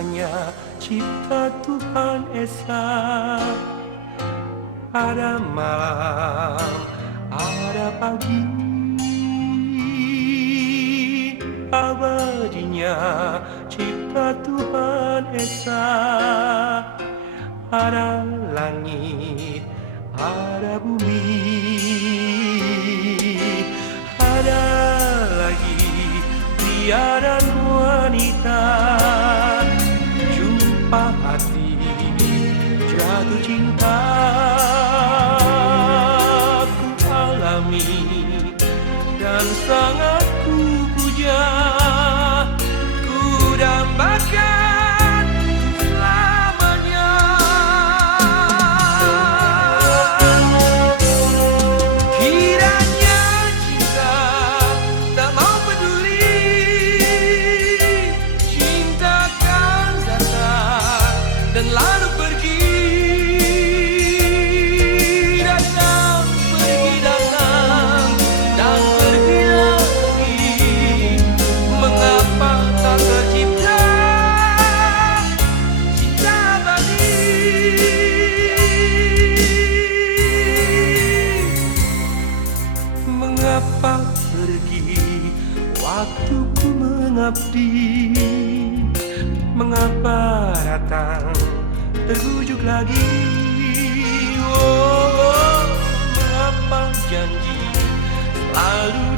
sempurnanya cipta Tuhan Esa. Ada malam, ada pagi, abadinya cipta Tuhan Esa. Ada langit, ada bumi, ada lagi pria dan wanita. Jumpa hati, jatuh cinta, ku alami dan sangat ku puja. Ku dambakan selamanya. Kiranya cinta tak mau peduli, cinta kan datang dan lalu pergi. Datang, pergi, datang dan pergi lagi. Mengapa tak tercipta cinta abadi? Mengapa pergi waktuku mengabdi? Mengapa datang terbujuk lagi? Oh, mengapa janji selalu